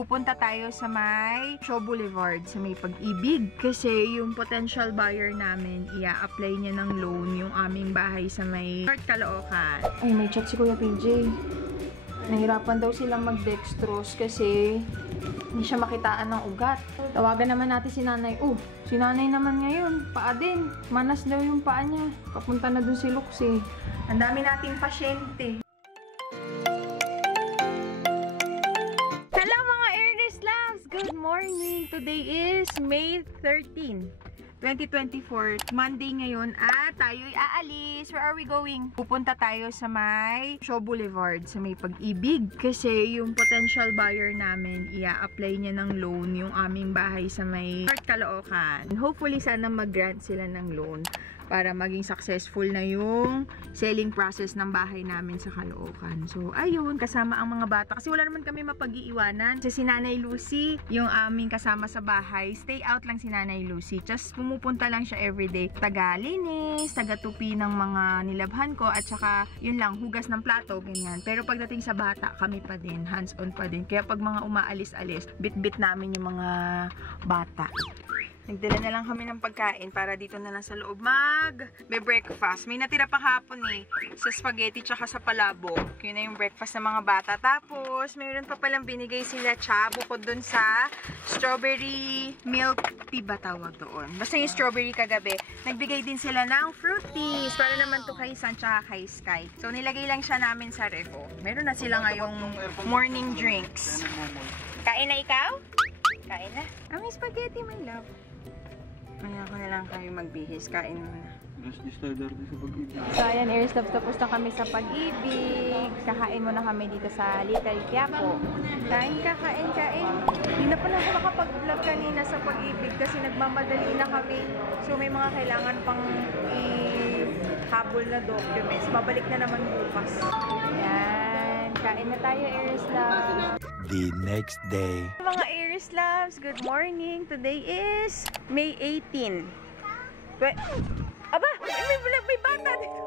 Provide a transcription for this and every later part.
Pupunta tayo sa may Shaw Boulevard, sa may Pag-ibig. Kasi yung potential buyer namin, i-apply niya ng loan yung aming bahay sa may North Caloocan. Ay, may chat si Kuya PJ. Nahirapan daw silang mag-dextrose kasi hindi siya makitaan ng ugat. Tawagan naman natin si nanay. Si nanay naman ngayon, paa din. Manas daw yung paa niya. Papunta na dun si Luxie. Ang dami nating pasyente. Good morning! Today is May 13, 2024. Monday ngayon at tayo'y aalis. Where are we going? Pupunta tayo sa may Shaw Boulevard, sa may Pag-ibig. Kasi yung potential buyer namin, i-apply niya ng loan yung aming bahay sa may North Caloocan. Hopefully, sana mag-grant sila ng loan para maging successful na yung selling process ng bahay namin sa Caloocan. So, ayun, kasama ang mga bata. Kasi wala naman kami mapag-iiwanan. Kasi si Nanay Lucy, yung aming kasama sa bahay, stay out lang si Nanay Lucy. Just pumupunta lang siya everyday. Taga-linis, taga-tupi ng mga nilabhan ko, at saka, yun lang, hugas ng plato, ganyan. Pero pagdating sa bata, kami pa din, hands-on pa din. Kaya pag mga umaalis-alis, bit-bit namin yung mga bata. Nagdala na lang kami ng pagkain para dito na lang sa loob may breakfast. May natira pa hapon sa spaghetti tsaka sa palabok. Yun na yung breakfast ng mga bata. Tapos, mayroon pa palang binigay sila bukod dun sa strawberry milk tea ba tawag doon. Basta yung strawberry kagabi. Nagbigay din sila ng fruities para naman to kay San tsaka kay Sky. So, nilagay lang siya namin sa reko. Meron na sila ngayong morning drinks. Kain na ikaw? Kain na. May spaghetti, my love. Kaya ko na lang kayo magbihis. Kain mo na. So, ayan, airstop. Tapos na kami sa Pag-ibig. Kakain muna kami dito sa Little Quiapo. Kain ka, kain. Hindi na pala ako nakapag-vlog kanina sa Pag-ibig kasi nagmamadali na kami. So, may mga kailangan pang i-habol na documents. Babalik na naman bukas. Ayan. Kain na tayo, airstop. The next day. Mga Aries Loves, good morning. Today is May 18. Aba, may bata dito.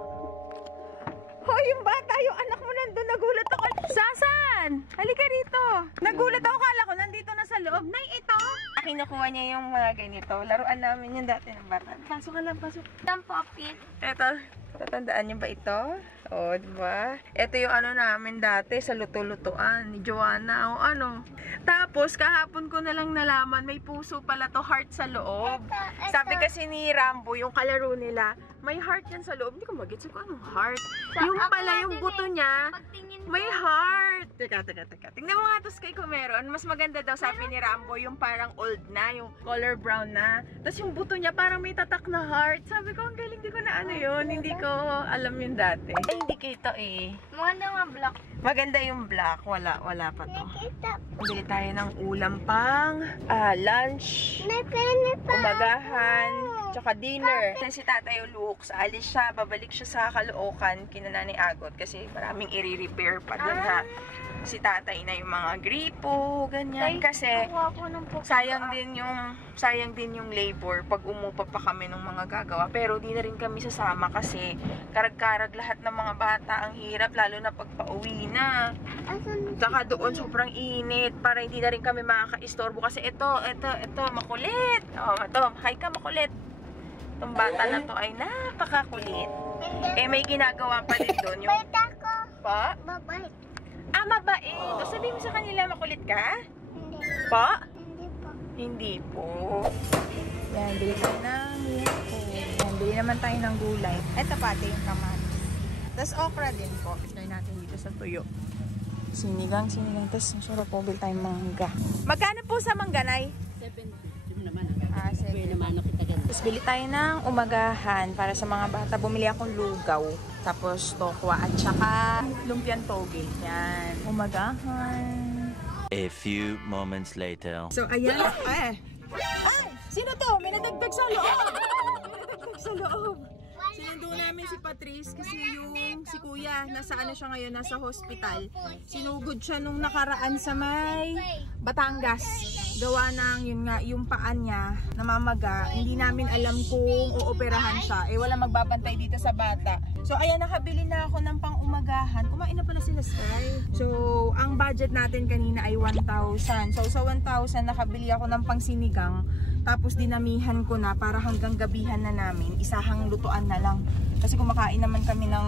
Yung bata, yung anak mo nandun, nagulat ako. Sasan! Halika rito. Nagulat ako, kala ko nandito na sa loob. Nay, ito. Kinukuha niya yung mga ganito. Laruan namin yung dati ng bata. Pasok ka lang, pasok. Tampapit. Eto. Tatandaan niyo ba ito? Diba? Ito yung namin dati sa luto-lutuan ni Joanna Tapos, kahapon ko na lang nalaman, may puso pala to, heart sa loob. Sabi kasi ni Rambo, yung kalaro nila, may heart yan sa loob. Hindi ko mag-gets kung anong heart. Yung pala, yung buto niya, may heart. Teka. Tingnan mo nga to, Sky, kung meron. Mas maganda daw, sabi ni Rambo, yung parang old na, yung color brown na. Tapos yung buto niya, parang may tatak na heart. Sabi ko, ang galing, di ko na yun. Hindi ko alam yun dati. Hindi kita Maganda nga black. Maganda yung black. Wala pa to. Bili tayo ng ulam pang lunch, umagahan, tsaka dinner. Si Tatay Lux, alis siya, babalik siya sa Caloocan, kina Nanay Agot, kasi maraming i-repair pa dun si Tatay na yung mga gripo, ganyan. Kasi sayang din yung labor pag umupa pa kami ng mga gagawa. Pero di na rin kami sasama kasi karag-karag lahat ng mga bata. Ang hirap, lalo na pag pauwi na. Saka doon sobrang init para hindi na rin kami makaka-istorbo. Kasi ito, makulit. Ito, hi ka, makulit. Itong bata na to ay napakakulit. May ginagawa pa din doon. Yung... Pa? Mabait. Mabait. O, sabihin mo sa kanila, makulit ka? Hindi. Pa? Hindi po. Hindi po. Yan, bili tayo ng lipo. Yan, bili naman tayo ng gulay. Ito pati yung kamatis. Tapos okra din po. Try natin dito sa tuyo. Sinigang. Tapos masarap po, bili tayong mangga. Magkano po sa mangganay? 7. Yung naman. 7. naman ako kita ganun. Tapos bili tayo ng umagahan para sa mga bata. Bumili akong lugaw. Tapos tokwa at saka lumpiang toge. Yan. Umagahan. A few moments later. So, ayan. Ay! Sino to? May nadagdag sa loob. Sinundo namin si Patrice kasi si Kuya, nasa siya ngayon, nasa hospital. Sinugod siya nung nakaraan sa may Batangas. gawa ng yun nga, yung paan niya namamaga. Hindi namin alam kung uoperahan siya. Eh wala magbabantay dito sa bata. So ayan, nakabili na ako ng pang-umagahan. Kumain na pala sila Sky. So ang budget natin kanina ay 1,000. So sa 1,000 nakabili ako ng pang-sinigang. Tapos dinamihan ko na para hanggang gabihan na namin. Isahang lutuan na lang. Kasi kumakain naman kami ng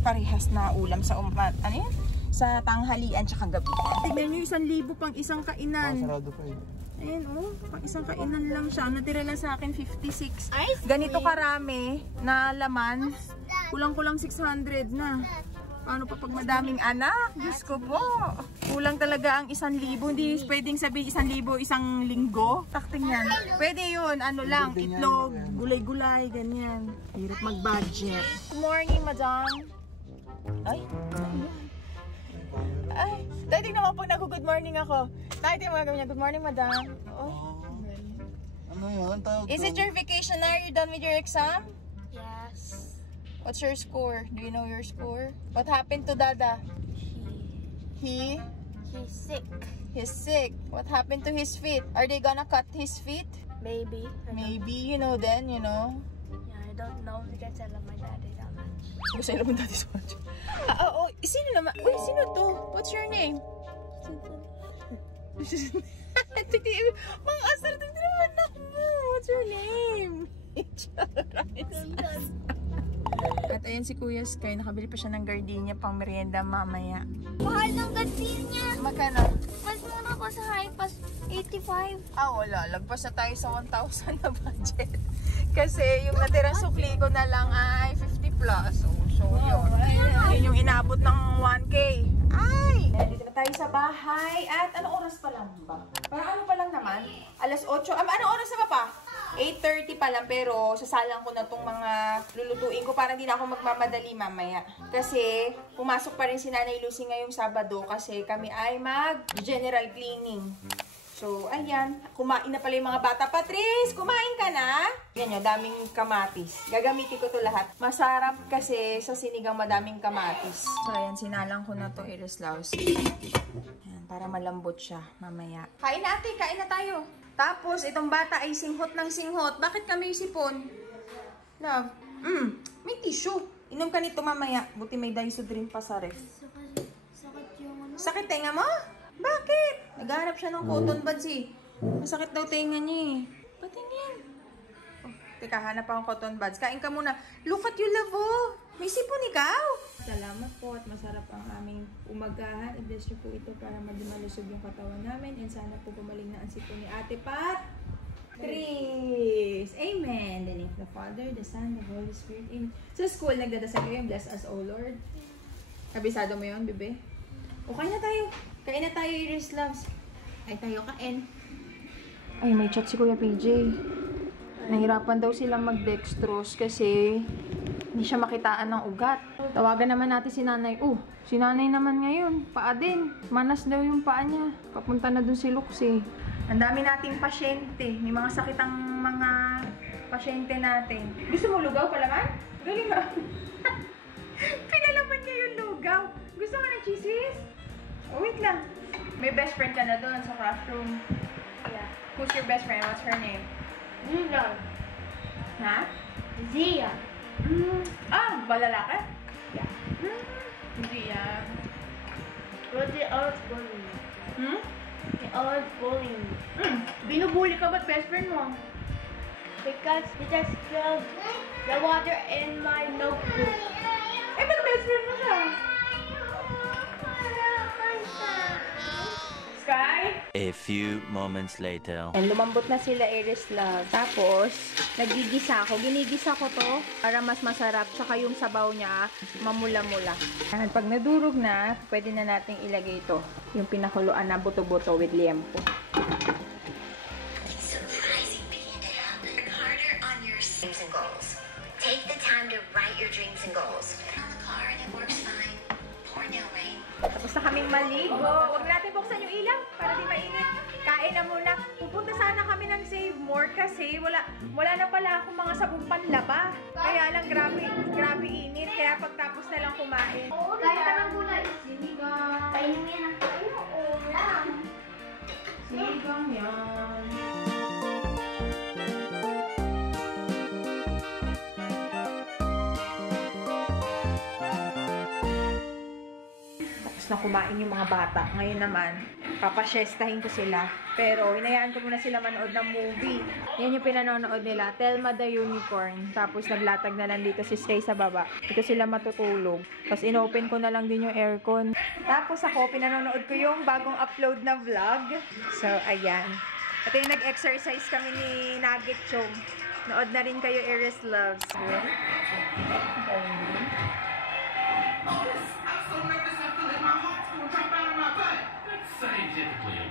parehas na ulam sa ano yan? Sa tanghalian tsaka gabi. Tignan nyo, 1,000 pang isang kainan. Sarado pa yun. Ayan, oh, pang isang kainan lang siya. Natira lang sa akin 56. Ganito karami na laman. Kulang-kulang 600 na. Paano pa pag madaming anak? Diyos ko po. Kulang talaga ang 1,000. Hindi pwedeng sabihin 1,000 isang linggo. Takting yan. Pwede yun. Ano lang, itlog, gulay-gulay, ganyan. Hirap mag-budget. Good morning, madam. Ay, ay, dahil naman pag nag-good morning ako. Dahil tingnan mga niya, good morning, madam. Oh. Ano yun? Tawag Is it your vacation now? You're done with your exam? Yes. What's your score? Do you know your score? What happened to Dada? He? He's sick. He's sick. What happened to his feet? Are they gonna cut his feet? Maybe. Maybe, you know then, you know. Yeah, I don't know because I love my daddy that much. Gusto nila mo dati so much. Oh, sino naman? Uy, sino to? What's your name? Mga asar, ito naman ako. What's your name? At ayan si Kuya Sky, nakabili pa siya ng gardenia pang merienda mamaya. Mahal ng gardenia. Magkano? Mas muna ko sa Hypas, 85. Wala. Lagpas na tayo sa 1,000 na budget. Kasi yung natirang sukli ko na lang ay 50 plus. So yun. Yun yung inabot ng 1K. Ay! Dito na tayo sa bahay. At anong oras pa lang ba? Parang ano pa lang naman? Alas 8. Anong oras na ba pa? 8:30 pa lang, pero sasalang ko na tong mga lulutuin ko para hindi na ako magmamadali mamaya. Kasi pumasok pa rin si Nanay Lucy ngayong Sabado kasi kami ay mag-general cleaning. So, ayan. Kumain na pala yung mga bata. Patrice, kumain ka na? Yan yun, daming kamatis. Gagamitin ko to lahat. Masarap kasi sa sinigang madaming kamatis. So, ayan, sinalang ko na to Irislaus. Ayan, para malambot siya mamaya. Kain na ate, kain na tayo. Tapos, itong bata ay singhot ng singhot. Bakit kami sipon? Love. May tissue. Inom ka nito mamaya. Buti may Dysodrin pa sa ref. Sakit yung ano. Sakit tenga mo? Bakit? Naghanap siya ng cotton buds eh. Masakit daw tenga niya eh. Patingin. Oh, teka, hanap akong cotton buds. Kain ka muna. Look at you, love, oh. May sipon ikaw. Salamat po at masarap ang aming umagahan. I-bless niyo po ito para malusog yung katawan namin. And sana po gumaling na ang sipon ni Ate Pat. Tris. Amen. The name of the Father, the Son, the Holy Spirit. Amen. Sa school, nagdadasal kayo. Bless us, O Lord. Kabisado mo yun, bebe? O, kain na tayo. Kain na tayo, Iris Loves. Ay, tayo kain. Ay, may chat si Kuya PJ. Nahirapan daw silang mag-dextrose kasi hindi siya makitaan ng ugat. Tawagan naman natin si nanay. Si nanay naman ngayon. Paa din. Manas daw yung paa niya. Papunta na dun si Luxie. Ang dami nating pasyente. May mga sakit ang mga pasyente natin. Gusto mo lugaw palaman? Galing ba? Pinalaman niya yung lugaw. Gusto mo ng cheese whiz? Wait lang. May best friend ka na doon sa classroom. Yeah. Who's your best friend? What's her name? Zia. Ha? Zia. Balalaki? Yeah. Hindi yan. But they always bully me. They always bully me. Binubuli ka ba't best friend mo? Because he just spilled the water in my notebook. Eh, ba't best friend mo siya? Sky? A few moments later. And lumambot na sila, Iris Love. Tapos, nagigisa ako. Ginigisa ko to para mas masarap. Tsaka yung sabaw niya, mamula-mula. And pag nadurog na, pwede na nating ilagay ito. Yung pinakuluan na buto-buto with liempo. It's surprising being able to work harder on your dreams and goals. Take the time to write your dreams and goals. On the card, it works fine. Pour no rain. Tapos na kaming maligo. Huwag natin buksan yung ilaw para di mainit. Kain na muna. Pupunta sana kami ng Save More kasi wala na pala akong mga sabong panlaba. Kaya lang grabe init. Kaya pagtapos na lang kumain. Kahit ka ng gulay. Sinigang. Kainin mo yan ang ulam. Sigang yan. Tapos na kumain yung mga bata. Ngayon naman, papasyestahin ko sila. Pero, hinayaan ko muna sila manood ng movie. Yan yung pinanonood nila. Thelma the Unicorn. Tapos, naglatag na lang dito si Sky sa baba. Dito sila matutulog. Tapos, inopen ko na lang din yung aircon. Tapos, ako, pinanonood ko yung bagong upload na vlog. So, ayan. Ito yung nag-exercise kami ni Nugget Chong. Nood na rin kayo, Iris Loves.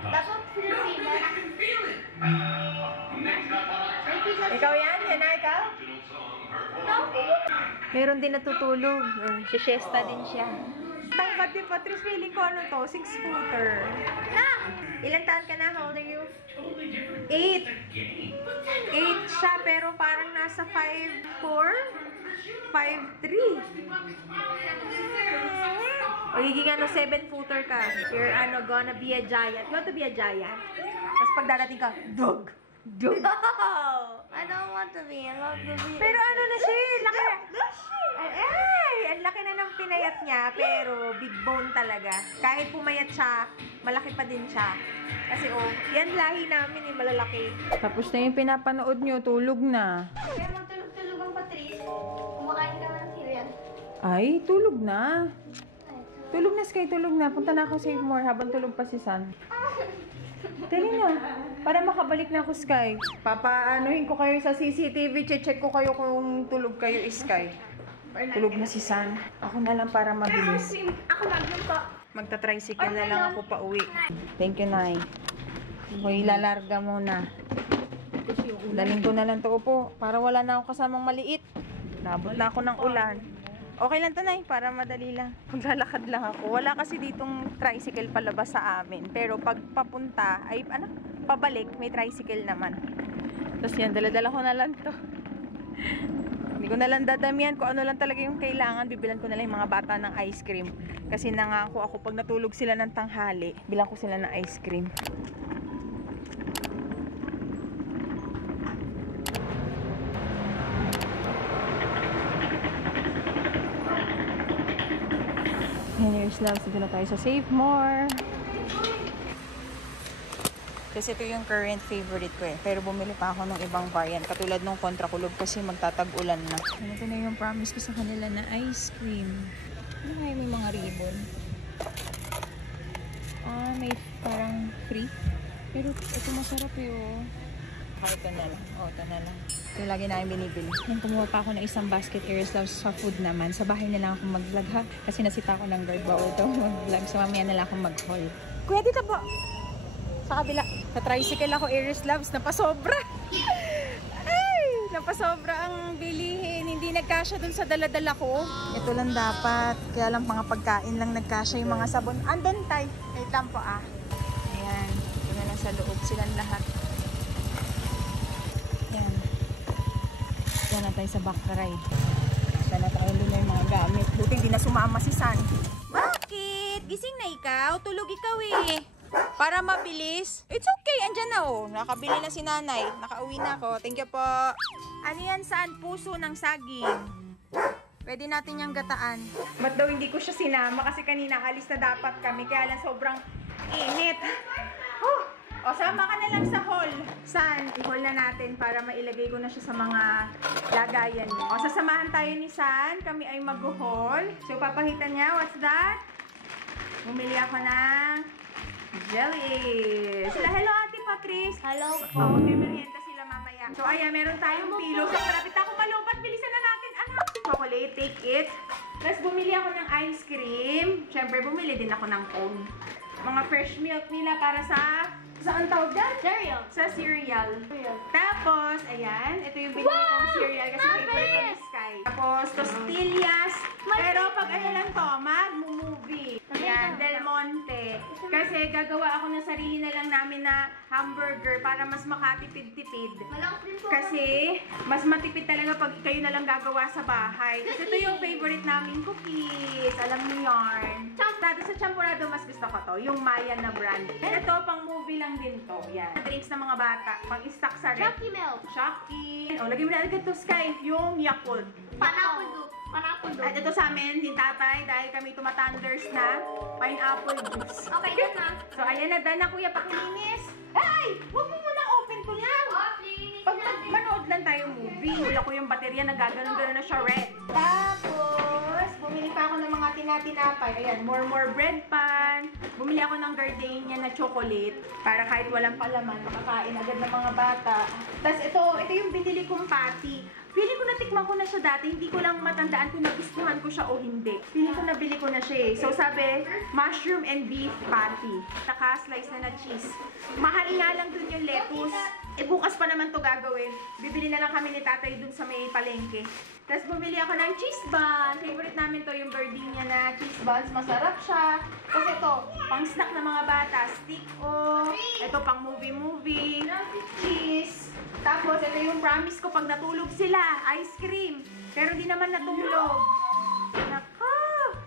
Dapat Filipino. Ikaw yan? Yan na ikaw? Meron din natutulog. Siesta din siya. Tangkat ni Patrice, feeling ko ano to? 6-footer. Na! Ilan taon ka na? How old are you? 8. 8 siya, pero parang nasa 5'4", 5'3". Magiging ano, 7-footer ka. You're ano, gonna be a giant. You want to be a giant? Tapos pag dadating ka, dog! Dog! No! I don't want to be. I want to be. Pero ano na siya, laki. Ay, ang laki na ng pinayat niya, pero big bone talaga. Kahit pumayat siya, malaki pa din siya. Kasi yan lahi namin malalaki. Tapos na yung pinapanood nyo, tulog na. Kaya magtulog-tulog ang Patrice. Kumakain ka ng cereal. Ay, tulog na. Tulog na, Sky, tulog na. Punta na ako Save More habang tulog pa si San. Dali na. Para makabalik na ako, Sky. Papaanohin ko kayo sa CCTV. Check ko kayo kung tulog kayo, Sky. Tulog na si San. Ako na lang para mabilis. Ako magluluto. Magta-tricycle na lang ako pa uwi. Thank you, Nay. Hoy, lalarga muna. Daling ko na lang to upo. Para wala na ako kasamang maliit. Nabot na ako ng ulan. Okay lang to, Nay, para madali lang. Maglalakad lang ako. Wala kasi ditong tricycle palabas sa amin. Pero pag papunta, ay pabalik, may tricycle naman. Tapos yan, dala-dala ko na lang to. Hindi ko na lang dadamihan kung ano lang talaga yung kailangan. Bibilan ko na lang yung mga bata ng ice cream. Kasi nangako ako pag natulog sila ng tanghali, bilang ko sila ng ice cream. Here's love. Dito na tayo sa Save More. Kasi ito yung current favorite ko eh. Pero bumili pa ako ng ibang variant. Katulad nung Contra Kulog kasi magtatag-ulan na. Ito na yung promise ko sa kanila na ice cream. Ano kaya may mga ribbon? May parang free. Pero ito masarap yun. Ito na lang. Ito na lang. Ito lagi namin binibili. Yan, kumuha pa ako ng isang basket Iris Loves sa food naman. Sa bahay na lang ako mag-vlog ha. Kasi nasita ko ng guard bawal daw mag-vlog. So mamaya na lang ako mag-haul. Kuya, dito po! Sa kabila. Sa tricycle ako Iris Loves. Napasobra! Ay! Napasobra ang bilihin. Hindi nagkasya dun sa dala-dala ko. Ito lang dapat. Kaya lang mga pagkain lang nagkasya yung mga sabon. Andun tayo. Wait lang po Ayan. Ito na lang sa loob silang lahat. Yan na tayo sa back ride. Sana tayo doon na yung mga gamit. Buti hindi na sumama si San. Bakit? Gising na ikaw? Tulog ikaw eh. Para mabilis. It's okay. Andyan na Nakabili na si nanay. Nakauwi na ako. Thank you po. Ano yan, San? Puso ng saging. Pwede natin yung gataan. Ba't daw hindi ko siya sinama? Kasi kanina alis na dapat kami. Kaya lang sobrang init. Sama ka na lang sa hall. San? I-haul na natin para mailagay ko na siya sa mga lagayan niyo. Sasamahan tayo ni San. Kami ay mag-haul. So, papakita niya. What's that? Bumili ako ng jellies. Hello, Ate Patrice. Hello. May merienda sila mamaya. So, ayan, meron tayong pillow. So, malapit ako malubat. Bilisan na natin, anak. Chocolate, take it. Tapos, bumili ako ng ice cream. Siyempre, bumili din ako ng cone. Mga fresh milk nila para sa... Saan tawag dyan? Cereal. Sa cereal. Tapos, ayan. Ito yung binili kong cereal kasi favorite ko ni Sky. Tapos, tostillas. Pero pag ano lang to, mag-movie. Kaya Ayan, Del Monte. Kasi gagawa ako ng sarili na lang namin na hamburger para mas makatipid-tipid. Kasi mas matipid talaga pag kayo na lang gagawa sa bahay. Kasi ito yung favorite namin cookies. Alam niyo yarn. Dito sa Champurrado, mas gusto ko to. Yung Maya na brand. Ito, pang movie lang din to. Yan. Drinks ng mga bata. Pang stock sa ref. Chucky milk. Chucky. O, lagyan mo na agad to, Sky. Yung Yakult. Panapundo. At ito sa amin, din tatay, dahil kami tumatanders na pineapple juice. Okay, done na. So, ayan na, done na kuya, pakilinis. Ay! Huwag mo muna open to lang. Pag manood lang tayo movie, wala ko yung baterya, nagaganon-ganon na siya red. Tapos, bumili pa ako ng mga tinatinapay. Ayan, more bread pan. Bumili ako ng gardenia na chocolate para kahit walang palaman, makakain agad ng mga bata. Tapos ito yung binili kong patty. Feeling ko natikman ko na siya dati, hindi ko lang matandaan kung nagustuhan ko siya o hindi. Feeling ko nabili ko na siya eh. So sabi, mushroom and beef patty. Saka slice na cheese. Mahal nga lang dun yung lettuce. Eh bukas pa naman to gagawin. Bibili na lang kami ni tatay dun sa may palengke. Tapos bumili ako ng cheese buns. Favorite namin to yung gardenia na cheese buns. Masarap siya. Tapos ito, pang snack ng mga bata. Stick o. Ito pang movie. Cheese. Tapos ito yung promise ko pag natulog sila. Ice cream. Pero di naman natulog. Nako!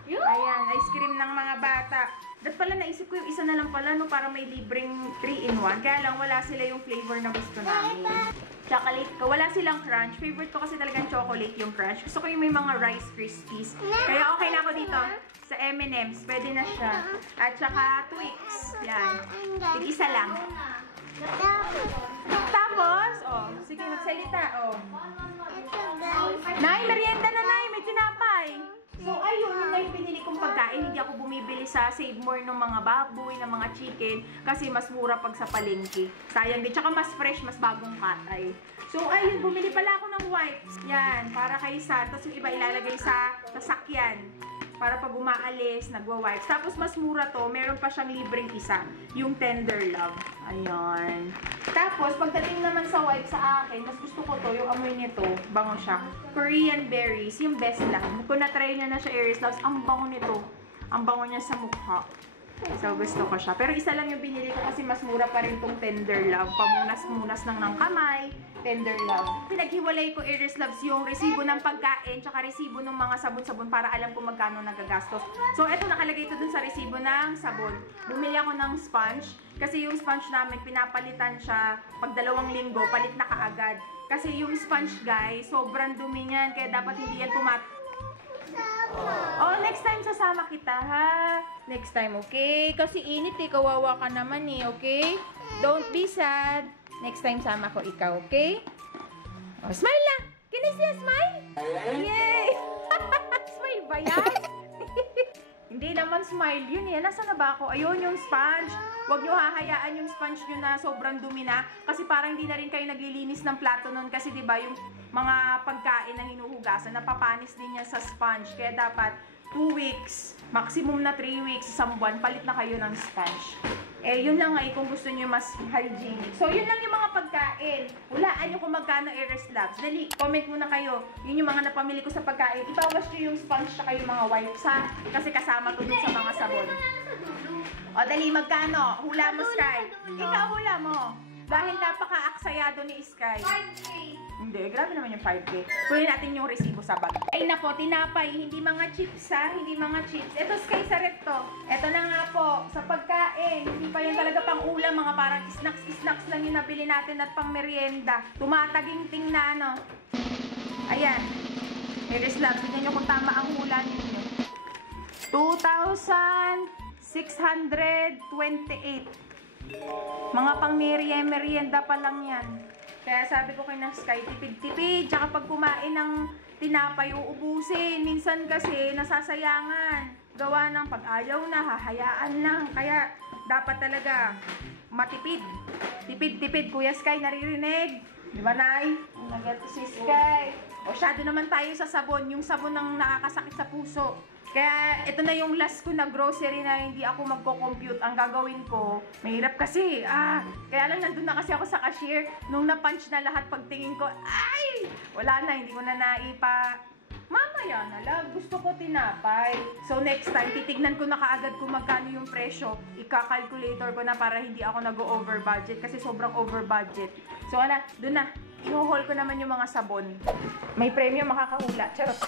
Ayan, ice cream ng mga bata. Dapat pala naisip ko yung isa na lang pala, no, para may libreng 3-in-1. Kaya lang wala sila yung flavor na gusto namin. Chocolate ko. Wala silang crunch. Favorite ko kasi talagang chocolate yung crunch. Gusto ko yung may mga Rice Krispies. Kaya okay na ako dito. Sa M&M's. Pwede na siya. At saka Twix. Yan. Tig-isa lang. Tapos, oh, sige magsalita, oh. Nay, merienda na, Nay. May tinapay. So, ayun, yun na yung binili kong pagkain. Hindi ako bumibili sa Save More ng mga baboy, ng mga chicken, kasi mas mura pag sa palengke. Sayang din. Tsaka mas fresh, mas bagong katay. So, ayun, bumili pala ako ng wipes. Yan, para kay Sa. Tapos yung iba ilalagay sa sasakyan. Para pag umaalis, nagwa-wipes. Tapos mas mura to, meron pa siyang libreng isa. Yung Tender Love. Ayan. Tapos, pagdating naman sa wipes sa akin, mas gusto ko to, yung amoy nito. Bango siya. Korean berries. Yung best lang. Kung na-try nyo na siya, Aries Loves, ang bango nito. Ang bango niya sa mukha. So, gusto ko siya. Pero isa lang yung binili ko kasi mas mura pa rin tong Tender Love. Pamunas-munas lang ng kamay. Tender Love. Pinaghiwalay ko, Aries Loves, yung resibo ng pagkain tsaka resibo ng mga sabon-sabon para alam ko magkano nagagastos. So, eto nakalagay ito dun sa resibo ng sabon. Bumili ako ng sponge. Kasi yung sponge namin, pinapalitan siya pag 2 linggo, palit na kaagad. Kasi yung sponge, guys, sobrang dumi niyan. Kaya dapat hindi yan Oh, next time sasama kita, ha? Next time, okay? Kasi init eh, kawawa ka naman eh, okay? Don't be sad. Next time sama ko ikaw, okay? Oh, smile lang! Can I see a smile? Yay! Smile ba yan? Hindi naman smile yun eh. Nasaan na ba ako? Ayun, yung sponge. Huwag nyo hahayaan yung sponge nyo na sobrang dumi na. Kasi parang hindi na rin kayo naglilinis ng plato nun. Kasi diba yung mga pagkain na hinuhugasan, napapanis din yan sa sponge. Kaya dapat 2 weeks, maximum na 3 weeks, isang buwan, palit na kayo ng sponge. Eh, yun lang nga kung gusto nyo mas hygienic. So, yun lang yung mga pagkain. Hulaan nyo kung magkano Aries Loves. Dali, comment muna kayo. Yun yung mga napamili ko sa pagkain. Ibawas nyo yung sponge sa yung mga wipes, ha? Kasi kasama to dun sa mga sabon. O, dali, magkano? Hula mo, Sky. Ikaw, hula mo. Dahil napaka-aksayado ni Sky. 5K. Hindi, grabe naman yung 5K. Kunin natin yung resibo sa bag. Ay nako, tinapay. Hindi mga chips, ha? Hindi mga chips. Ito, Sky, sa rep to. Ito na nga po, sa pagkain. Hindi pa yan talaga pang ulam. Mga parang snacks lang yung nabili natin at pang merienda. Tumataging-ting na, ano. Ayan. Aries Loves, tignan nyo kung tama ang hula ninyo. 2,628. Mga pang merienda pa lang yan. Kaya sabi ko kay Sky, tipid-tipid. Tsaka pag kumain ng tinapay, uubusin. Minsan kasi nasasayangan. Gawa ng pag ayaw na, hahayaan lang. Kaya dapat talaga matipid. Tipid-tipid. Kuya Sky, naririnig? Di ba, Nay? Nag-ito si Sky. O, syado naman tayo sa sabon. Yung sabon ng nakakasakit sa puso. Kaya ito na yung last ko na grocery na hindi ako magko-compute. Ang gagawin ko, mahirap kasi. Kaya lang nandun na kasi ako sa cashier. Nung na-punch na lahat, pagtingin ko, ay! Wala na, hindi ko na Mamaya na lang. Gusto ko tinapay. So, next time, titignan ko na kaagad kung magkano yung presyo. Ika-calculator ko na para hindi ako nag-over budget kasi sobrang over budget. So, doon na. Ihuhol ko naman yung mga sabon. May premyo, makakahula. Charot.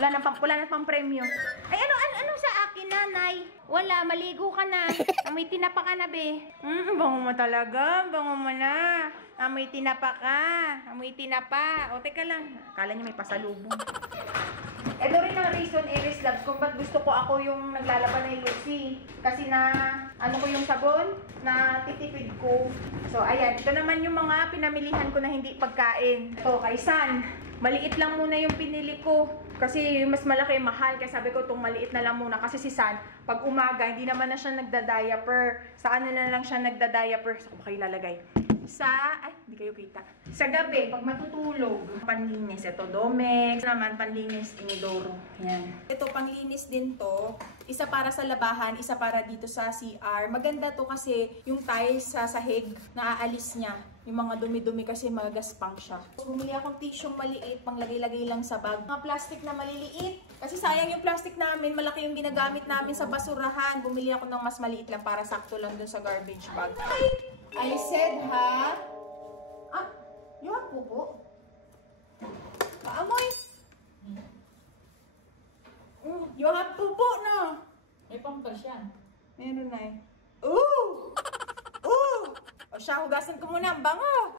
Wala na pang premyo. Ay, ano sa akin, nanay? Wala, maligo ka na. May tinapa ka na, be. Bango mo talaga. Bango mo na. Amoy tinapa ka. Amoy tinapa. O, teka lang. Akala niya may pasalubong. Ito rin ang reason, Iris Loves, kung ba't gusto ko ako yung naglalaban ng Lucy. Kasi ano ko yung sabon, na titipid ko. So, ayan. Ito naman yung mga pinamilihan ko na hindi pagkain. Ito, kay San. Maliit lang muna yung pinili ko. Kasi mas malaki, mahal. Kaya sabi ko, itong maliit na lang muna. Kasi si San, pag umaga, hindi naman na siya nagda-diaper. Sa ano na lang siya nagda-diaper. So, kayo lalagay. Hindi kayo kita. Sa gabi, pag matutulog, panlinis. Ito, Domex. Naman, panlinis, Inidoro. Yan. Ito, panlinis din to. Isa para sa labahan, isa para dito sa CR. Maganda to kasi yung tiles sa sahig, naaalis niya. Yung mga dumi-dumi kasi magaspang siya. Bumili akong tissue maliit, panglagay-lagay lang sa bag. Mga plastic na maliliit. Kasi sayang yung plastic namin, malaki yung ginagamit namin sa basurahan. Bumili ako ng mas maliit lang para sakto lang dun sa garbage bag. I said, ha? You have pupo? Paamoy? You have pupo, no? May pampers yan. Meron na eh. Ooh! O siya, hugasan ko muna. Ang bango!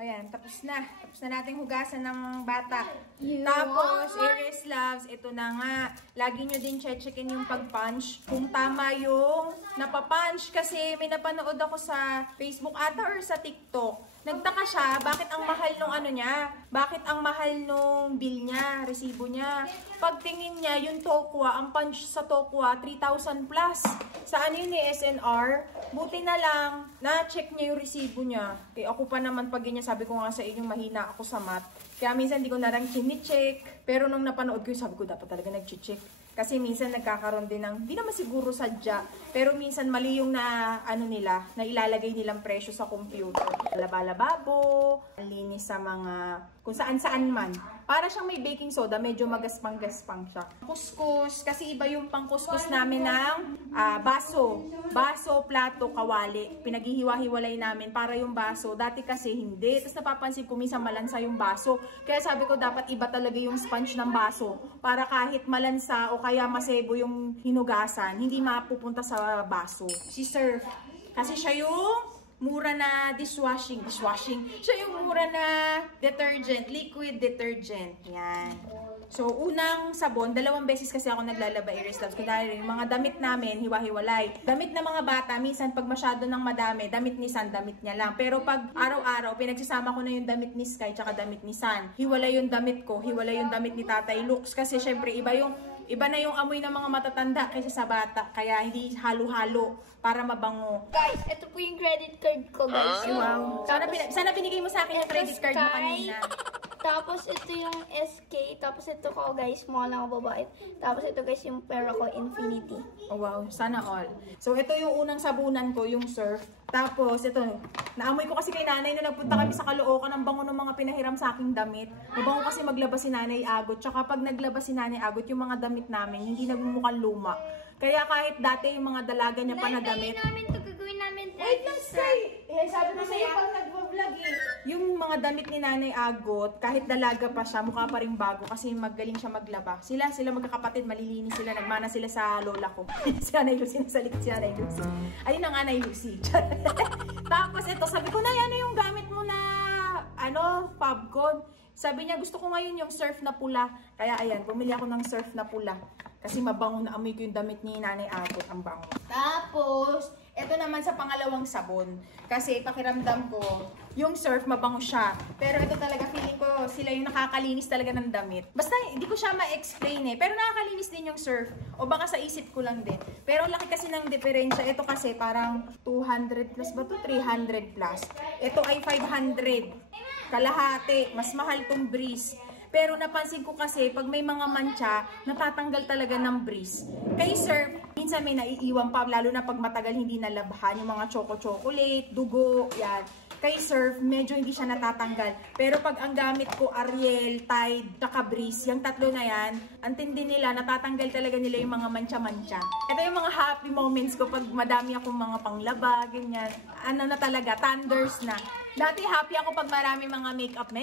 Ayan, tapos na. Tapos na natin hugasan ng bata. Tapos, Iris Loves, ito na nga. Lagi nyo din checkin yung pag-punch. Kung tama yung napapunch. Kasi may napanood ako sa Facebook ata or sa TikTok. Nagtaka siya, bakit ang mahal nung ano niya? Bakit ang mahal nung bill niya, resibo niya? Pagtingin niya, yung Tokwa, ang punch sa Tokwa, 3,000 plus. Sa ano yun eh, SNR? Buti na lang, na-check niya yung resibo niya. Eh, ako pa naman pag ganyan, sabi ko nga sa inyo, mahina ako sa math. Kaya minsan di ko na lang chini-check. Pero nung napanood ko yun, sabi ko, dapat talaga nag-check. Kasi minsan nagkakaroon din ng, di naman siguro sadya, pero minsan mali yung na ilalagay nilang presyo sa computer. Labalababo, linis sa mga, kung saan-saan man. Para siyang may baking soda, medyo magaspang-gaspang siya. Kuskus, kasi iba yung pangkuskus namin ng baso. Baso, plato, kawali. Pinaghihiwa-hiwalay namin para yung baso. Dati kasi hindi. Tapos napapansin ko minsan malansa yung baso. Kaya sabi ko dapat iba talaga yung sponge ng baso. Para kahit malansa o kaya masebo yung hinugasan, hindi mapupunta sa baso. Si Surf. Kasi siya yung mura na dishwashing. Siya yung mura na detergent, liquid detergent. Yan. So, unang sabon, 2 beses kasi ako naglalaba, Iris Loves. Dahil yung mga damit namin, hiwa-hiwalay. Damit na mga bata, minsan pag masyado ng madami, damit ni San, damit niya lang. Pero pag araw-araw, pinagsasama ko na yung damit ni Sky, tsaka damit ni San. Hiwalay yung damit ko, hiwalay yung damit ni Tatay Lux. Kasi syempre, iba na yung amoy ng mga matatanda kaysa sa bata. Kaya hindi halo-halo para mabango. Guys, ito po yung credit card ko, guys. Wow. Sana binigay mo sa akin yung credit card mo kanina. Tapos ito yung SK. Tapos ito ko, guys, mukha lang ako babae. Tapos ito, guys, yung pera ko, Infinity. Oh, wow. Sana all. So, ito yung unang sabunan ko, yung Surf. Tapos, ito, naamoy ko kasi kay nanay na nagpunta kami sa Caloocan, ang bango ng mga pinahiram sa aking damit. Mabango kasi maglabas si nanay Agot. Tsaka pag naglabas si nanay Agot, yung mga damit namin, hindi nagmumukhang luma. Kaya kahit dati yung mga dalaga niya pa na damit. Gagawin namin Wait lang, Sky! Sabi ko sa'yo pag nag-vlog eh. Yung mga damit ni Nanay Agot, kahit dalaga pa siya, mukha pa rin bago kasi magaling siya maglaba. Sila magkakapatid, malilinis sila, nagmana sila sa lola ko. Si Nanay Lucy, nasalit si Nanay Lucy. Ayun ang Nanay Lucy. Tapos ito, sabi ko, Nay, ano yung gamit mo na, Fabcon? Sabi niya, gusto ko ngayon yung Surf na pula. Kaya ayan, bumili ako ng Surf na pula. Kasi mabango na amoy ko yung damit ni Nanay Agot, ang bango. Tapos, ito naman sa pangalawang sabon. Kasi pakiramdam ko, yung Surf mabango siya. Pero ito talaga, feeling ko sila yung nakakalinis talaga ng damit. Basta, hindi ko siya ma-explain eh. Pero nakakalinis din yung Surf. O baka sa isip ko lang din. Pero laki kasi ng diferensya. Ito kasi parang 200 plus ba to? 300 plus. Ito ay 500. Kalahati. Mas mahal tong Breeze. Pero napansin ko kasi, pag may mga mancha, natatanggal talaga ng Breeze. Kay Surf, minsan may naiiwan pa, lalo na pag matagal hindi nalabhan, yung mga chocolate, dugo, yan. kay Surf, medyo hindi siya natatanggal. Pero pag ang gamit ko, Ariel, Tide, tsaka Breeze, yung tatlo na yan, ang tindi nila, natatanggal talaga nila yung mga mancha-mancha. Ito yung mga happy moments ko pag madami akong mga panglaba, ganyan. Ano na talaga, thunders na. Dati happy ako pag marami mga makeup.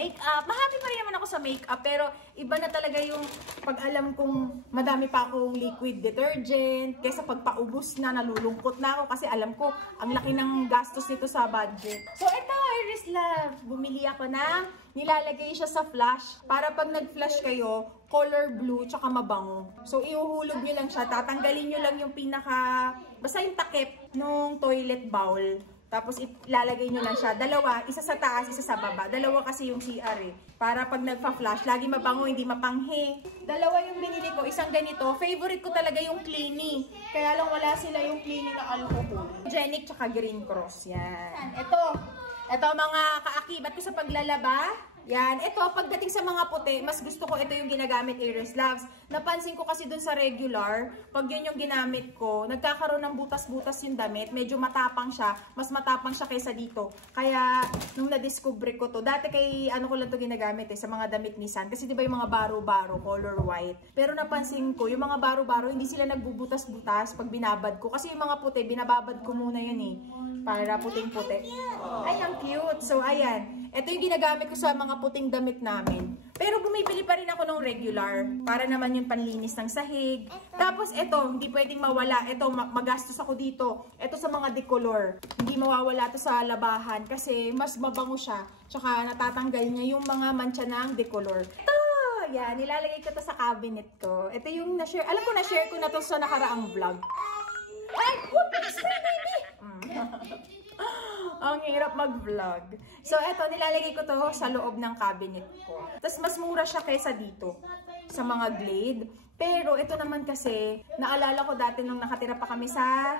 Mahappy pa rin naman ako sa makeup, pero iba na talaga yung pag alam kong madami pa akong liquid detergent, kaysa pag paubos na, nalulungkot na ako kasi alam ko, ang laki ng gastos nito sa budget. So ito, Iris Love, bumili ako na, nilalagay siya sa flash, para pag nag-flash kayo, color blue, tsaka mabango. So iuhulog nyo lang siya, tatanggalin nyo lang yung basta yung takip nung toilet bowl. Tapos ilalagay nyo lang siya. Dalawa, isa sa taas, isa sa baba. Dalawa kasi yung CR eh. Para pag nagpa-flash, lagi mabango, hindi mapanghe. Dalawa yung binili ko, isang ganito. Favorite ko talaga yung Clinique. Kaya lang wala sila yung Clinique na alcohol. Genic tsaka Green Cross. Yan. Ito mga kaakibat ko sa paglalaba. Yan. Ito, pagdating sa mga puti, mas gusto ko ito yung ginagamit, Iris Loves. Napansin ko kasi dun sa regular, pag yun yung ginamit ko, nagkakaroon ng butas-butas yung damit. Medyo matapang siya. Mas matapang siya kaysa dito. Kaya, nung na-discover ko to, dati kay, ano ko lang to ginagamit sa mga damit ni San. Kasi diba yung mga baro-baro, color white. Pero napansin ko, yung mga baro-baro, hindi sila nagbubutas-butas pag binabad ko. Kasi yung mga puti, binababad ko muna yan eh. Para puting-puti. Ay, ang cute. So, ayan. Ito yung ginagamit ko sa mga puting damit namin. Pero bumibili pa rin ako ng regular. Para naman yung panlinis ng sahig. Tapos ito, hindi pwedeng mawala. Ito, magastos ako dito. Ito sa mga decolor. Hindi mawawala to sa labahan kasi mas mabango siya. Tsaka natatanggal niya yung mga mancha ng decolor. Ito! Yan, nilalagay ko to sa cabinet ko. Ito yung na-share. Alam ko na-share ko na to sa nakaraang vlog. Ay! Whoops! Baby! Ang hirap mag-vlog. So, eto, nilalagay ko to sa loob ng cabinet ko. Tapos, mas mura siya kaysa dito sa mga Glade. Pero, ito naman kasi, naalala ko dati nung nakatira pa kami sa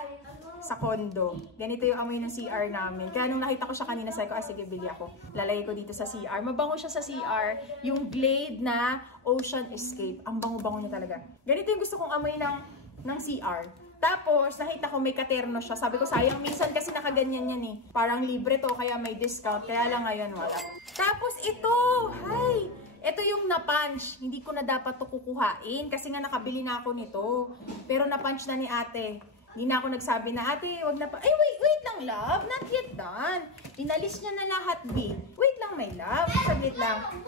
condo. Ganito yung amoy ng CR namin. Kaya nung nakita ko siya kanina, sabi ko, sige, bili ako. Lalagay ko dito sa CR. Mabango siya sa CR. Yung Glade na Ocean Escape. Ang bango-bango niya talaga. Ganito yung gusto kong amoy ng CR. Tapos, nakita ko may katerno siya. Sabi ko, sayang, minsan kasi nakaganyan yan eh. Parang libre to, kaya may discount. Kaya lang ngayon, wala. Tapos, ito! Hi! Ito yung na-punch. Hindi ko na dapat to kukuhain. Kasi nga nakabili na ako nito. Pero na-punch na ni ate. Hindi na ako nagsabi na, ate, wag na pa. Ay, wait lang, love. Not yet done. Inalis niya na lahat, B. Wait lang, my love. Saglit lang.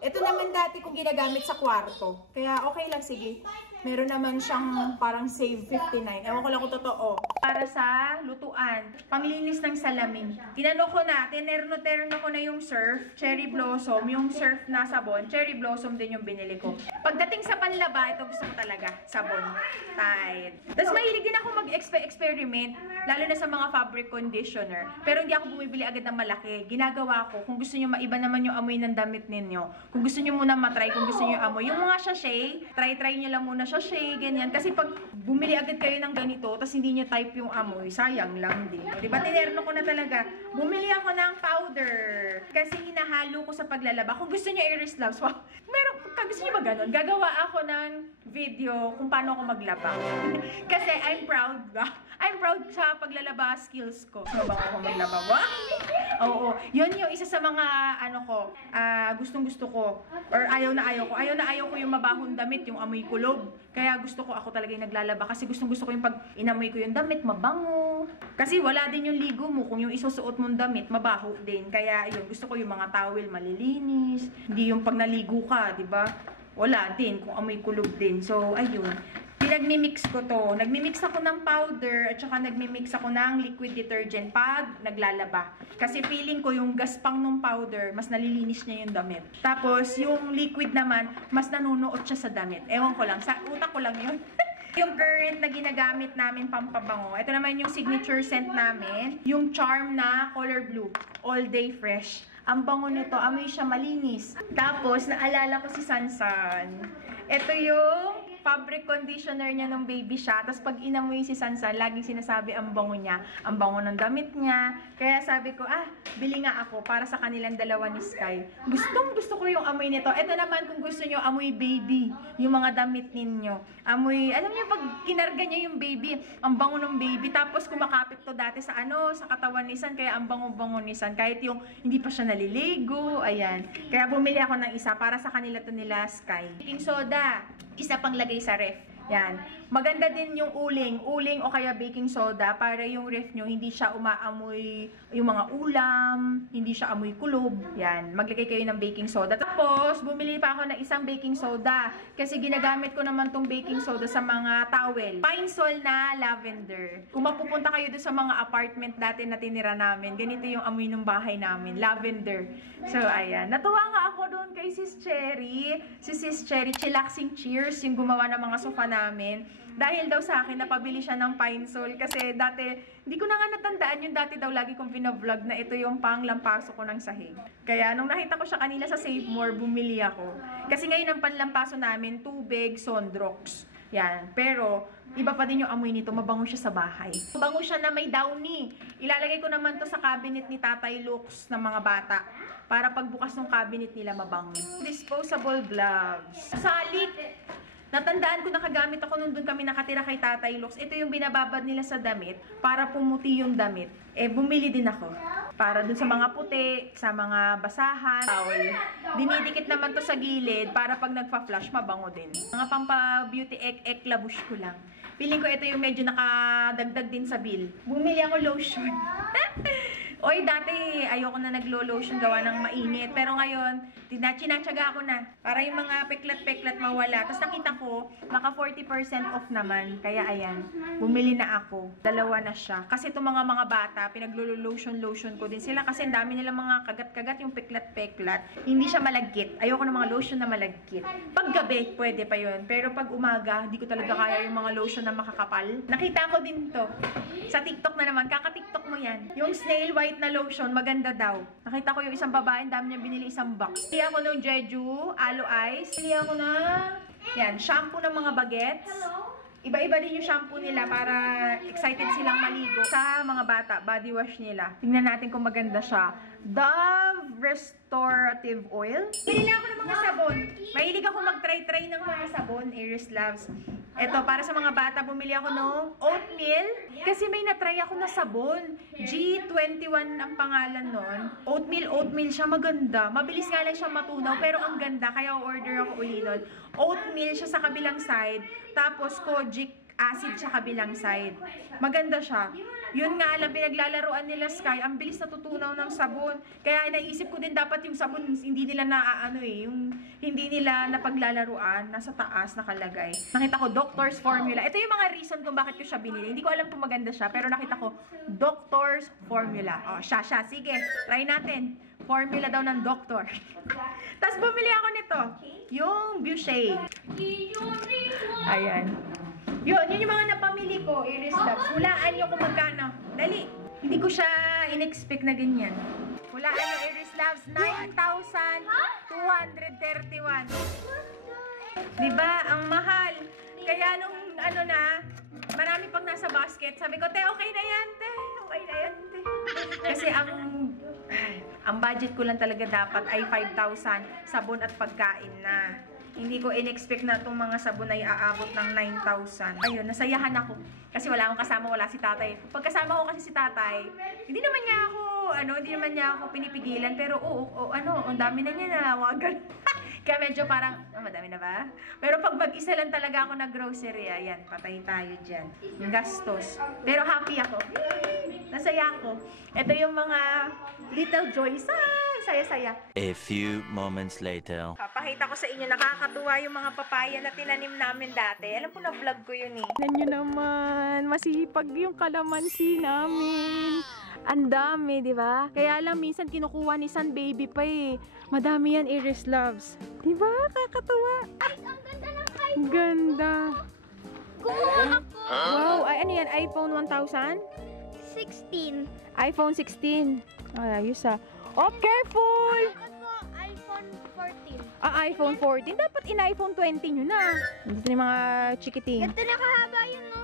Ito naman dati kong ginagamit sa kwarto. Kaya okay lang, sige. Meron naman siyang parang save 59. Ewan ko lang kung totoo. Para sa lutuan. Panglinis ng salamin. Tinano ko na, tinerno-terno ko na yung Surf, Cherry Blossom, yung Surf na sabon. Cherry Blossom din yung binili ko. Pagdating sa panlaba, ito gusto ko talaga. Sabon. Tide. Tapos mahilig din ako mag-experiment. Lalo na sa mga fabric conditioner. Pero hindi ako bumibili agad ng malaki. Ginagawa ko, kung gusto nyo maiba naman yung amoy ng damit ninyo. Kung gusto nyo muna matry, kung gusto nyo amoy. Yung mga sachet, try nyo lang muna sachet, ganyan. Kasi pag bumili agad kayo ng ganito, tapos hindi nyo type yung amoy, sayang lang din. O, diba, tinerno ko na talaga. Bumili ako ng powder. Kasi hinahalo ko sa paglalaba. Kung gusto nyo Iris Loves, wow, meron, kung gusto nyo ba ganun, gagawa ako ng video kung paano ako maglaba. Kasi I'm proud sa paglalaba skills ko. Ano ba ako maglaba? Wow! Oo. Yun yung isa sa mga, gustong-gusto ko. Or ayaw na ayaw ko yung mabahong damit, yung amoy kulob. Kaya gusto ko ako talaga yung naglalaba. Kasi gustong-gusto ko yung pag inamoy ko yung damit, mabango. Kasi wala din yung ligo mo. Kung yung isusuot mong damit, mabaho din. Kaya yun, gusto ko yung mga towel malilinis. Hindi yung pag naligo ka, di ba? Wala din, kung amoy kulob din. So, ayun. Pinagmimix ko to. Nagmimix ako ng powder at saka nagmimix ako ng liquid detergent pag naglalaba. Kasi feeling ko yung gaspang ng powder, mas nalilinis niya yung damit. Tapos, yung liquid naman, mas nanunuot siya sa damit. Ewan ko lang, sa utak ko lang yun. Yung current na ginagamit namin pampabango. Ito naman yung signature scent namin. Yung Charm na color blue. All Day Fresh. Ang bango nito, amoy siya malinis. Tapos, naalala ko si Sansan. Ito yung fabric conditioner niya nung baby siya. Tapos pag inamoy si Sansan, laging sinasabi ang bango niya. Ang bango ng damit niya. Kaya sabi ko, bili nga ako para sa kanilang dalawa ni Sky. Gusto ko yung amoy nito. Ito naman kung gusto nyo, amoy baby. Yung mga damit ninyo. Amoy, alam niyo, pag kinarga niya yung baby, ang bango ng baby. Tapos kumakapit to dati sa sa katawan ni San. Kaya ang bango-bango ni San. Kahit yung hindi pa siya naliligo. Ayan. Kaya bumili ako ng isa para sa kanila to nila Sky. Baking soda. Isa pang lagay sa ref. Yan. Maganda din yung uling o kaya baking soda para yung ref nyo hindi siya umaamoy yung mga ulam, hindi siya amoy kulob. Yan. Maglagay kayo ng baking soda. Tapos, bumili pa ako ng isang baking soda kasi ginagamit ko naman tong baking soda sa mga towel. Pine Sol na lavender. Kung mapupunta kayo doon sa mga apartment dati na tinira namin, ganito yung amoy ng bahay namin. Lavender. So, ayan. Natuwa nga ako doon kay Sis Cherry. Si Sis Cherry, Chillaxing Cheers, yung gumawa ng mga sofa namin. Dahil daw sa akin, napabili siya ng Pine Sol. Kasi dati, hindi ko na nga natandaan yung dati daw lagi kong vlog na ito yung panglampaso ko ng sahig. Kaya nung nakita ko siya kanila sa Save More, bumili ako. Kasi ngayon ang panlampaso namin, tubig, Sondrox. Yan. Pero, iba pa din yung amoy nito. Mabango siya sa bahay. Mabango siya na may downy. Ilalagay ko naman to sa cabinet ni Tatay Lux ng mga bata. Para pagbukas ng cabinet nila, mabango. Disposable gloves. Salik. Natandaan ko nakagamit ako nung doon kami nakatira kay Tatay Lux. Ito yung binababad nila sa damit para pumuti yung damit. Bumili din ako. Para dun sa mga puti, sa mga basahan, towel. Dinidikit naman to sa gilid para pag nagpa-flush, mabango din. Mga pampa-beauty ek labush ko lang. Feeling ko ito yung medyo nakadagdag din sa bill. Bumili ako lotion. Oy, dati ayoko na naglo-lotion gawa ng mainit. Pero ngayon, tinatsaga ako na. Para yung mga peklat-peklat mawala. Tapos nakita ko, naka 40% off naman. Kaya ayan, bumili na ako. Dalawa na siya. Kasi itong mga bata, pinaglo-lotion ko din sila. Kasi ang dami nilang mga kagat-kagat yung peklat-peklat. Hindi siya malagkit. Ayoko ng mga lotion na malagkit. Pag gabi, pwede pa yun. Pero pag umaga, hindi ko talaga kaya yung mga lotion na makakapal. Nakita ko din to. Sa TikTok na naman, kaka-TikTok mo yan. Yung snail white na lotion, maganda daw. Nakita ko yung isang babae, dami niya binili isang box. Bili ako ng Jeju, Aloe Ice. Bili ako ng, shampoo ng mga bagets. Iba-iba din yung shampoo nila para excited silang maligo. Sa mga bata, body wash nila. Tingnan natin kung maganda siya. Dove Restorative Oil. Bili ako ng mga sabon. Mahilig ako mag-try ng mga sabon, Iris Loves. Ito, para sa mga bata, bumili ako ng oatmeal. Kasi may na-try ako na sabon. G21 ang pangalan nun. Oatmeal siya, maganda. Mabilis nga lang siya matunaw, pero ang ganda. Kaya order ako uli nun. Oatmeal siya sa kabilang side. Tapos, kojic acid sa kabilang side. Maganda siya. Yun nga alam, pinaglalaruan nila Sky, ang bilis natutunaw ng sabon. Kaya naisip ko din dapat yung sabon, hindi nila yung hindi nila napaglalaruan, nasa taas nakalagay. Nakita ko, Doctor's Formula. Ito yung mga reason kung bakit ko siya binili. Hindi ko alam kung maganda siya, pero nakita ko, Doctor's Formula. Siya. Sige, try natin. Formula daw ng doctor. Tapos bumili ako nito, yung Boucher. Ayan. Yun yung mga napamili ko, Iris Loves. Hulaan nyo kung magkano. Dali. Hindi ko siya in-expect na ganyan. Hulaan nyo, Iris Loves. 9,231. Diba? Ang mahal. Kaya nung marami pang nasa basket, sabi ko, okay na yan, te. Okay na yan, te. Kasi ang budget ko lang talaga dapat ay 5,000 sabon at pagkain na. Hindi ko in-expect na itong mga sabon ay aabot ng 9,000. Ayun, nasayahan ako. Kasi wala akong kasama, wala si tatay. Pag kasama ko kasi si tatay, hindi naman niya ako pinipigilan. Pero ang dami na niya na, wagan. Kaya medyo parang, madami na ba? Pero pag mag-isa lang talaga ako nag-grocery, ayan, patay tayo dyan. Yung gastos. Pero happy ako. Nasaya ako. Ito yung mga little joys. Saya-saya. A few moments later. Papakita ko sa inyo, nakakatuwa yung mga papaya na tinanim namin dati. Alam ko na vlog ko yun eh. Tignan nyo naman, masipag yung kalamansi namin. Ang dami, di ba? Kaya lang, minsan kinukuha ni San Baby pa eh. Madami yan, Iris Loves. Di ba? Kakatuwa. Ay, ang ganda ng iPhone. Ang ganda. Kumuha ako. Wow, ano yan? iPhone 1000? 16. iPhone 16. Ay, ayos ah. Oh, careful! Ako iPhone iPhone 14. Dapat in-iPhone 20 nyo na. Dito yung mga chikiting. Ito nakahaba yun, no?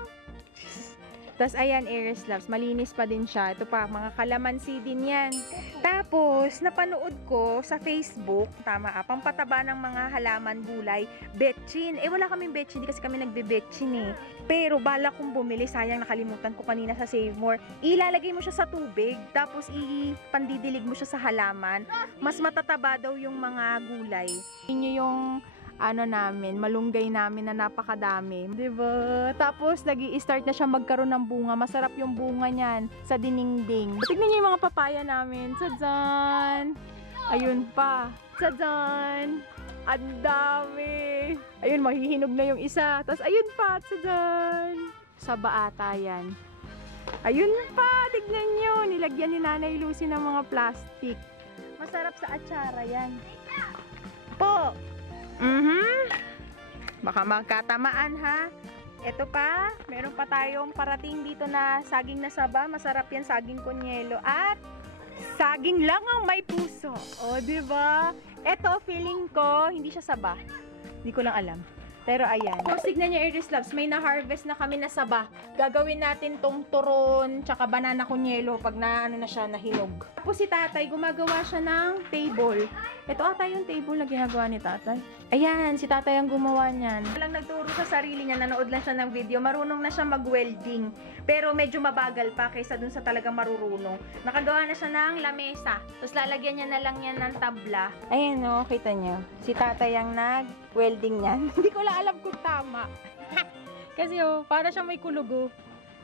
Tapos, ayan, Aries Loves. Malinis pa din siya. Ito pa, mga kalamansi din yan. Tapos, napanood ko sa Facebook, tama pampataba ng mga halaman gulay, betchin. Wala kaming betchin, hindi kasi kami nagbe-betchin eh. Pero, bala kong bumili, sayang nakalimutan ko kanina sa Save More. Ilalagay mo siya sa tubig, tapos ipandidilig mo siya sa halaman. Mas matataba daw yung mga gulay. Inyo yung namin, malunggay namin na napakadami. Diba? Tapos, nag-i-start na siya magkaroon ng bunga. Masarap yung bunga niyan sa diningding. Tignan niyo yung mga papaya namin. Tadaan! Ayun pa. Tadaan! Ang dami! Ayun, mahihinog na yung isa. Tapos, ayun pa. Tadaan! Saba ata yan. Ayun pa! Tignan nyo! Nilagyan ni Nanay Lucy ng mga plastic. Masarap sa atsara yan. Po! Baka magkatamaan ha. Ito pa, meron pa tayong parating dito na saging na saba. Masarap yan, saging kunyelo. At saging lang ang may puso. O, diba? Ito, feeling ko, hindi siya saba. Hindi ko lang alam. Pero ayan. So, tignan niyo, Aries Loves, may na-harvest na kami na saba. Gagawin natin tong turon, tsaka banana kunyelo pag na siya, nahinog. Tapos si tatay, gumagawa siya ng table. Ito ata yung table na ginagawa ni tatay. Ayan, si tatay ang gumawa niyan. Walang nagturo sa sarili niya, nanood lang siya ng video. Marunong na siya mag-welding. Pero medyo mabagal pa kaysa dun sa talagang marurunong. Nakagawa na siya ng lamesa. Tapos lalagyan niya na lang yan ng tabla. Ayan o, kita niyo. Si tatay ang nag-welding niyan. Hindi ko lang alam kung tama. Kasi para siya may kulugo.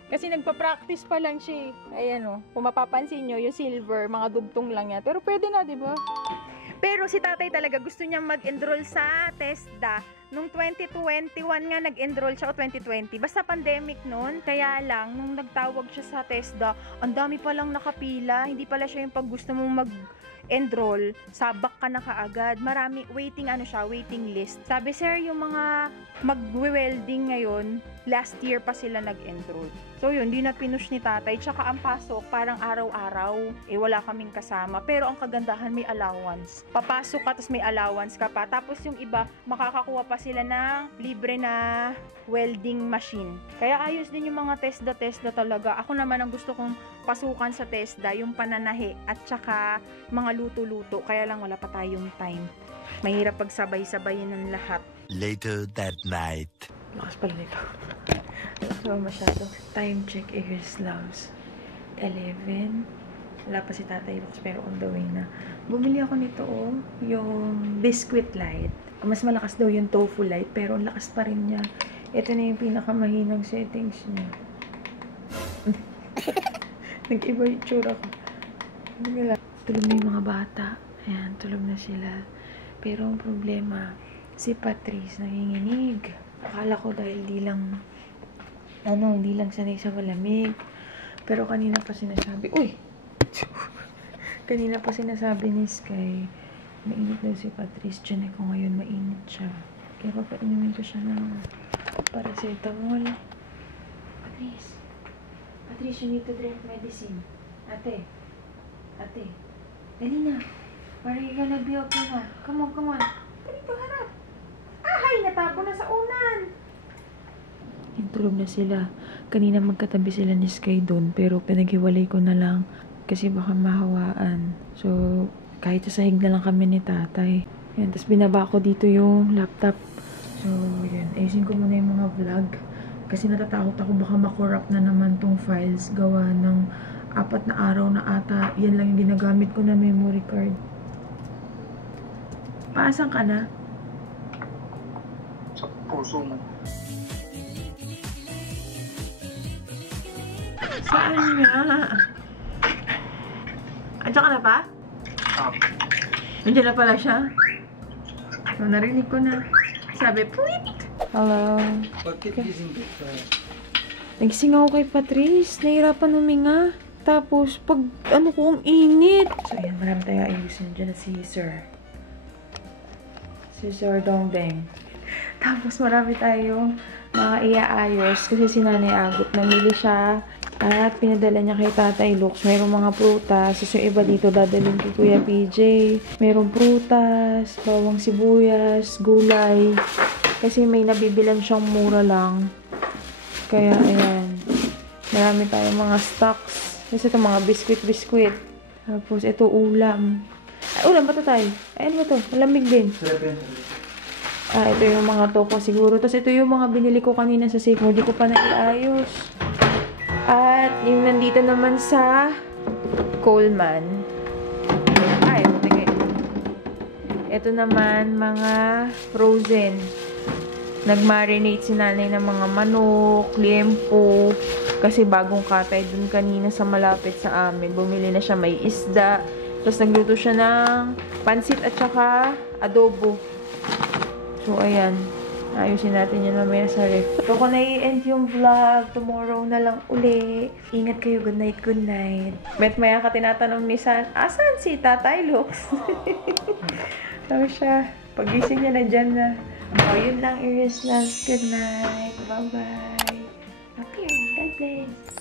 Kasi nagpa-practice pa lang siya. Ayan o, kung mapapansin nyo, yung silver, mga dugtong lang yan. Pero pwede na, di ba? Pero si tatay talaga gusto niyang mag-enroll sa TESDA. Nung 2021 nga nag-enroll siya o 2020. Basta pandemic noon. Kaya lang, nung nagtawag siya sa TESDA, ang dami palang nakapila. Hindi pala siya yung pag gusto mong mag-enroll, sabak ka na kaagad. Marami, waiting list. Sabi, sir, yung mga mag-welding ngayon, last year pa sila nag-enroll. So yun, di na pinush ni tatay. Tsaka ang pasok, parang araw-araw, wala kaming kasama. Pero ang kagandahan, may allowance. Papasok ka, tapos may allowance ka pa. Tapos yung iba, makakakuha pa sila ng libre na welding machine. Kaya ayos din yung mga TESDA talaga. Ako naman ang gusto kong pasukan sa TESDA, yung pananahi at tsaka mga luto-luto. Kaya lang wala pa tayong time. Mahirap pagsabay-sabayin ng lahat. Later that night. Lakas pala nito. Lakas naman masyado. Time check, Aries Loves. 11. Wala pa si Tatay Lux, pero on the way na. Bumili ako nito, yung biscuit light. Mas malakas daw yung tofu light, pero ang lakas pa rin niya. Ito na yung pinakamahinang settings niya. Nag-iba yung tsura ko. Tulog na yung mga bata. Ayan, tulog na sila. Pero ang problema, si Patrice nanginginig. Akala ko dahil di lang sanay sa malamig. Pero kanina pa sinasabi, kanina pa sinasabi ni Sky, mainit daw si Patrice. Diyan ako ngayon, mainit siya. Kaya papainumin ko siya ng paracetamol. Patrice, you need to drink medicine. Ate, dali na. Para you're gonna be okay na. Come on. Dito, harap. Ay, natapo na sa unan. Tulog na sila. Kanina magkatabi sila ni Sky doon, pero pinaghiwalay ko na lang kasi baka mahawaan. So, kahit sa sahig na lang kami ni tatay. Yan, tapos binaba ko dito yung laptop. So, yan. Ayusin ko muna yung mga vlog. Kasi natatakot ako baka makorrupt na naman tong files gawa ng 4 na araw na ata. Yan lang yung ginagamit ko na memory card. Paasan ka na? Sa puso mo. Saan nga? Andiyan ka na pa? Nandiyan na pala siya. So, narinig ko na. Sabi, puwit! Hello. Bakit gising ka? Nagising ako kay Patrice. Nahirapan huminga. Tapos, pag ko, ang init. So, ayan, marami tayo ayusin. Diyan na si Sir. Si Sir Dongdeng. Tapos, marami tayong mga iaayos. Kasi si Nanay Agot, namili siya At pinadala niya kay Tatay Lux. Mayroong mga prutas. Tapos yung iba dito dadalhin kay Kuya PJ. Mayroong prutas, bawang sibuyas, gulay. Kasi may nabibilan siyang mura lang. Kaya ayan. Marami tayong mga stocks. Kasi ito mga biskwit. Tapos ito ulam. Ay, ulam ba ito tayo? Ay, ano ba ito? Malamig din. Ito yung mga toko siguro. Tapos ito yung mga binili ko kanina sa safe mo. Hindi ko pa naiayos. At yung nandito naman sa Coleman. Sige. Ito naman mga frozen. Nag-marinate si nanay ng mga manok, liempo. Kasi bagong katay dun kanina sa malapit sa amin. Bumili na siya, may isda. Tapos nagluto siya ng pansit at saka adobo. So, ayan. Ayusin natin yan mamaya sa ref. So, kung nai-end yung vlog, tomorrow na lang uli. Ingat kayo. Good night, good night. Maya ka tinatanong ni San, asan si Tatay Lux? So, siya. Pagising niya na dyan na. So, yun lang, Iris Loves. Good night. Bye-bye. Okay, God bless.